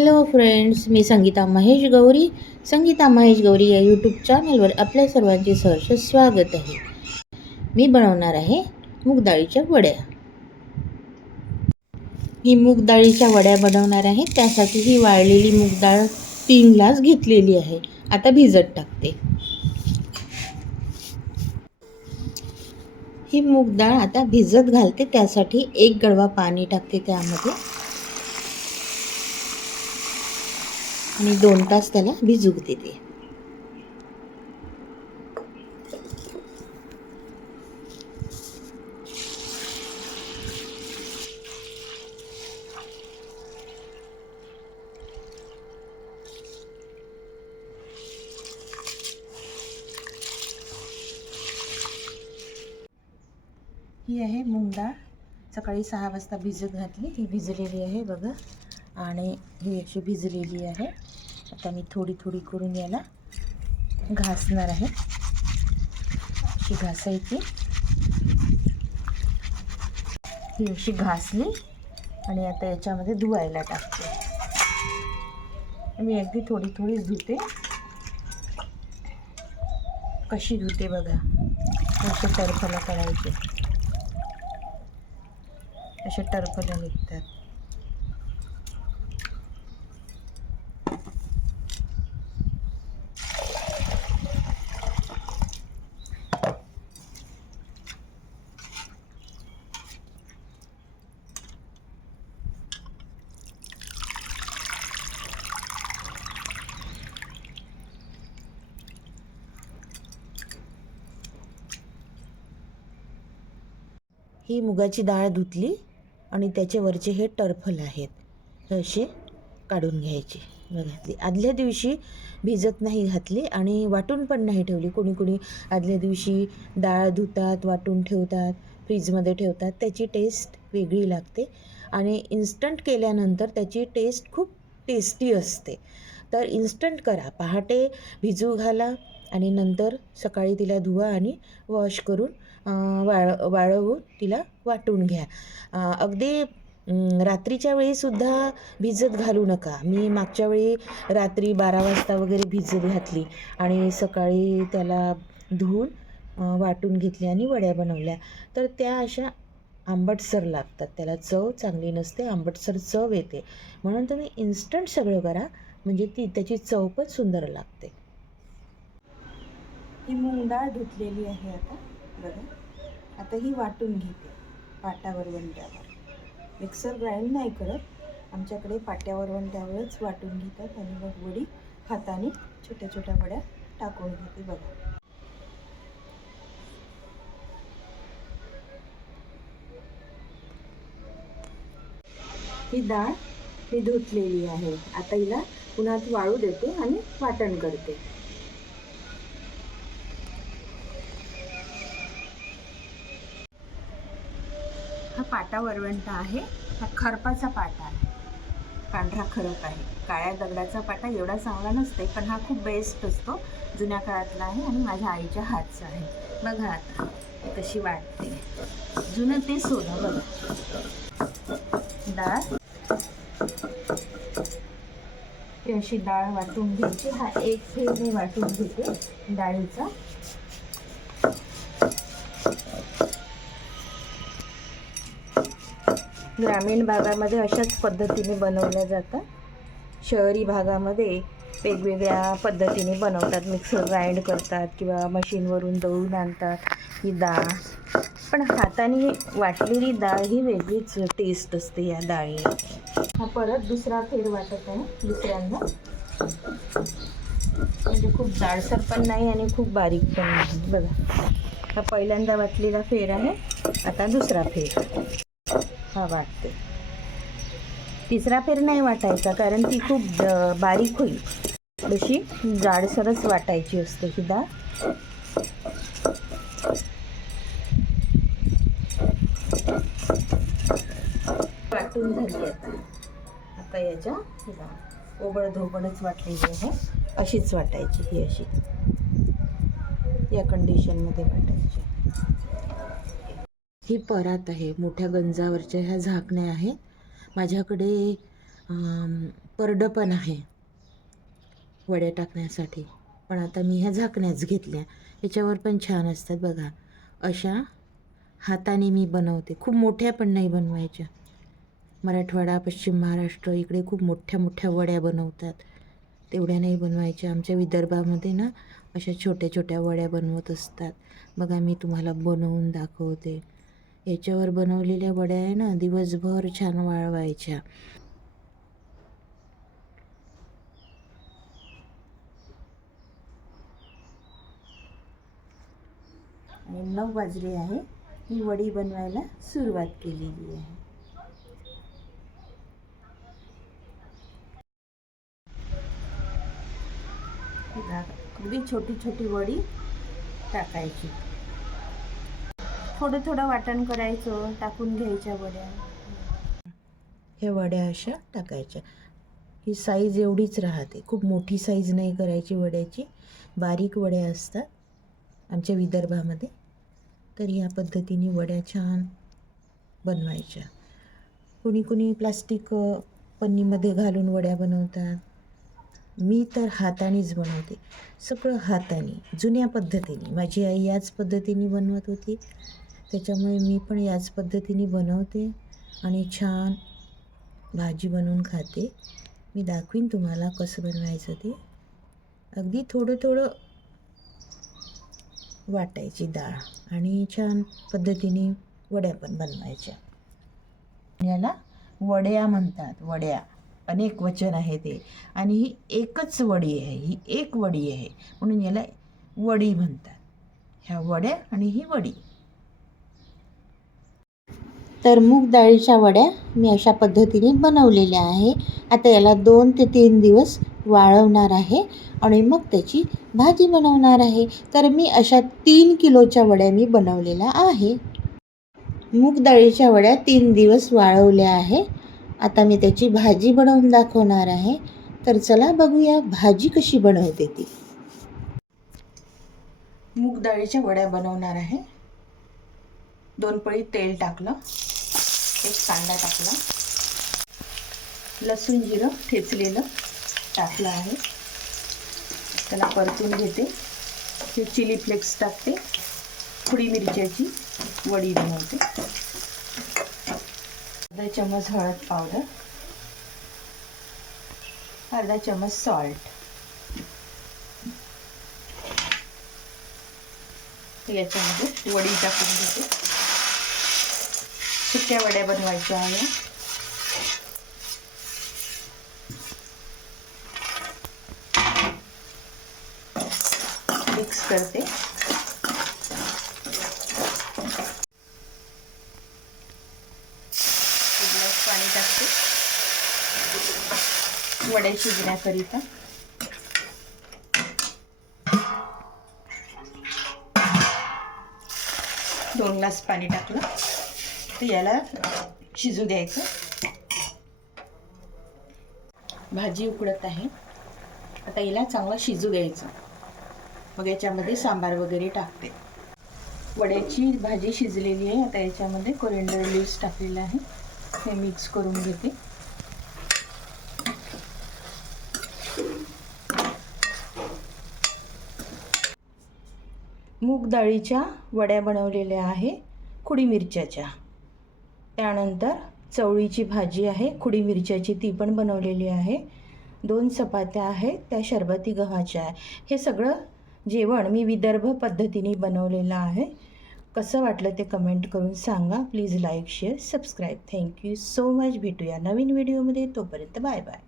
Hello friends, मी संगीता महेश गौरी. संगीता महेश गौरी या YouTube चॅनलवर आपल्या सर्वांचे सहर्ष स्वागत आहे. मी बनवणार आहे मूग डाळीच्या वड्या. ही मूग डाळीच्या वड्या बनवणार आहे. त्यासाठी ही वाळलेली मूग डाळ 3 ग्लास घेतलेली आहे. आता भिजत टाकते. ही मूग डाळ आता भिजत घालते. त्यासाठी 1 गडवा पाणी टाकते त्यामध्ये आणि 2 तास त्याला भिजू देते. ही आहे मूग डाळ. सकाळी 6 वाजता भिजत घातली. ही भिजलेली आहे बघा, आणि ही अशी भिजलेली आहे. आता मी थोडी थोडी करून याला घासणार आहे. अशी घासायची. ही अशी घासली आणि आता याच्यामध्ये धुवायला टाकते. मी अगदी थोडी थोडीच धुते. कशी धुते बघा. असे टरफलं करायचे. असे टरफलं निघतात. ही मुगाची डाळ धुतली आणि त्याच्यावरचे हे टरफल आहेत, हे असे काढून घ्यायचे. बघा, आदल्या दिवशी भिजत नाही घातली आणि वाटून पण नाही ठेवली. कोणी कोणी आदल्या दिवशी डाळ धुतात, वाटून ठेवतात, फ्रीजमध्ये ठेवतात. त्याची टेस्ट वेगळी लागते आणि इन्स्टंट केल्यानंतर त्याची टेस्ट खूप टेस्टी असते. तर इन्स्टंट करा. पहाटे भिजू घाला आणि नंतर सकाळी तिला धुवा आणि वॉश करून वाळवून तिला वाटून घ्या. अगदी रात्रीच्या वेळीसुद्धा भिजत घालू नका. मी मागच्या वेळी रात्री 12 वाजता वगैरे भिजत घातली आणि सकाळी त्याला धुवून वाटून घेतली आणि वड्या बनवल्या. तर त्या अशा आंबटसर लागतात. त्याला चव चांगली नसते, आंबटसर चव येते. म्हणून तुम्ही इन्स्टंट सगळं करा, म्हणजे त्याची चव पण सुंदर लागते. ही मूग डाळ धुतलेली आहे. आता बघा, आता ही वाटून घेते पाट्यावर वंट्यावर. मिक्सर ग्राइंड नाही करत. आमच्याकडे पाट्यावर वंट्यावरच वाटून घेतात आणि मग वडी हाताने छोट्या छोट्या वड्या टाकून घेते. बघा, ही डाळ मी धुतलेली आहे. आता हिला उन्हात वाळू देते आणि वाटण करते. हा पाटा वरवंटा आहे. हा खरपाचा पाटा आहे. पांढरा खरप आहे. काळ्या दगडाचा पाटा एवढा चांगला नसते, पण हा खूप बेस्ट असतो. जुन्या काळातला आहे आणि माझ्या आईच्या हातचा आहे. बघा आता कशी वाटते. जुनं ते सोनं. बघा, डाळ अशी डाळ वाटून घ्यायची. हा एक फेर मी वाटून घेते डाळीचा. ग्रामीण भागामध्ये अशाच पद्धतीने बनवल्या जातात. शहरी भागामध्ये वेगवेगळ्या पद्धतीने बनवतात. मिक्सर ग्राइंड करतात किंवा मशीनवरून दळून आणतात ही डाळ. पण हाताने वाटलेली डाळ ही वेगळीच टेस्ट असते या डाळीला. हा परत दुसरा फेर वाटत आहे दुसऱ्यांदा. म्हणजे खूप जाडसर पण नाही आणि खूप बारीक पण नाही. बघा, हा पहिल्यांदा वाटलेला फेर आहे. आता दुसरा फेर हा वाटते. तिसरा फेर नाही वाटायचा, कारण ती खूप बारीक होईल. थोडीशी जाडसरच वाटायची असते ही डाळ. वाटून झाली आता. आता याच्या ओबड धोबडच वाटलेली आहे. अशीच वाटायची. ही अशी या कंडिशनमध्ये वाटायची. ही परात आहे. मोठ्या गंजावरच्या ह्या झाकण्या आहेत. माझ्याकडे परडं पण आहे वड्या टाकण्यासाठी, पण आता मी ह्या झाकण्याच घेतल्या. ह्याच्यावर पण छान असतात बघा. अशा हाताने मी बनवते. खूप मोठ्या पण नाही बनवायच्या. मराठवाडा, पश्चिम महाराष्ट्र इकडे खूप मोठ्या मोठ्या वड्या बनवतात. तेवढ्या नाही बनवायच्या. आमच्या विदर्भामध्ये ना अशा छोट्या छोट्या वड्या बनवत असतात. बघा मी तुम्हाला बनवून दाखवते. याच्यावर बनवलेल्या वड्या आहे ना, दिवसभर छान वाळवायच्या. आणि 9 वाजले आहे. ही वडी बनवायला सुरुवात केलेली आहे. अगदी छोटी छोटी वडी टाकायची. थोडं थोडं वाटण करायचं, टाकून घ्यायच्या वड्या. ह्या वड्या अशा टाकायच्या. ही साईज एवढीच राहते. खूप मोठी साईज नाही करायची वड्याची. बारीक वड्या असतात आमच्या विदर्भामध्ये. तर या पद्धतीने वड्या छान बनवायच्या. कुणी कुणी प्लास्टिक पन्नीमध्ये घालून वड्या बनवतात. मी तर हातानेच बनवते. सगळं हाताने, जुन्या पद्धतीने. माझी आई याच पद्धतीने बनवत होती, त्याच्यामुळे मी पण याच पद्धतीने बनवते आणि छान भाजी बनवून खाते. मी दाखवीन तुम्हाला कसं बनवायचं ते. अगदी थोडं थोडं वाटायची डाळ आणि छान पद्धतीने वड्या पण बनवायच्या. याला वड्या म्हणतात. वड्या अनेक वचन आहे ते. आणि ही एकच वडी आहे. ही एक वडी आहे म्हणून याला वडी म्हणतात. ह्या वड्या आणि ही वडी. तर मूग डाळीच्या वड्या मी अशा पद्धतीने बनवलेल्या आहे. आता याला 2 ते 3 दिवस वाळवणार आहे आणि मग त्याची भाजी बनवणार आहे. तर मी अशा 3 किलोच्या वड्या मी बनवलेल्या आहे. मूग डाळीच्या वड्या 3 दिवस वाळवल्या आहे. आता मी त्याची भाजी बनवून दाखवणार आहे. तर चला बघूया भाजी कशी बनवते ती. मूग डाळीच्या वड्या बनवणार आहे. 2 पळी तेल टाकलं, 1 कांदा टाकला, लसूण जिरं ठेचलेलं टाकलं आहे. त्याला परतून घेते. हे चिली फ्लेक्स टाकते. थोडी मिरच्याची वडी बनवते. अर्धा चम्मच हळद पावडर, अर्धा चम्मच सॉल्ट. याच्यामध्ये वडी टाकून घेते. सुक्या वड्या बनवायच्या आहे. मिक्स करते. ग्लास पाणी टाकते वड्या शिजण्याकरिता. दोन ग्लास पाणी टाकलं. तर याला शिजू द्यायचं. भाजी उकळत आहे. आता याला चांगलं शिजू द्यायचं. मग याच्यामध्ये सांबार वगैरे टाकते. वड्याची भाजी शिजलेली आहे. आता याच्यामध्ये कोरिएंडर लीव्स टाकलेला आहे. हे मिक्स करून घेते. मूग डाळीच्या वड्या बनवलेल्या आहे खुडी मिरच्याच्या. त्यानंतर चवळीची भाजी आहे खुडी मिरच्याची, ती पण बनवलेली आहे. 2 चपात्या आहेत, त्या शरबती गव्हाच्या आहे. हे सगळं जेवण मी विदर्भ पद्धतीने बनवलेलं आहे. कसं वाटलं ते कमेंट करून सांगा. Please like, share, subscribe. Thank you so much. भेटूया नवीन व्हिडिओमध्ये. तोपर्यंत बाय बाय.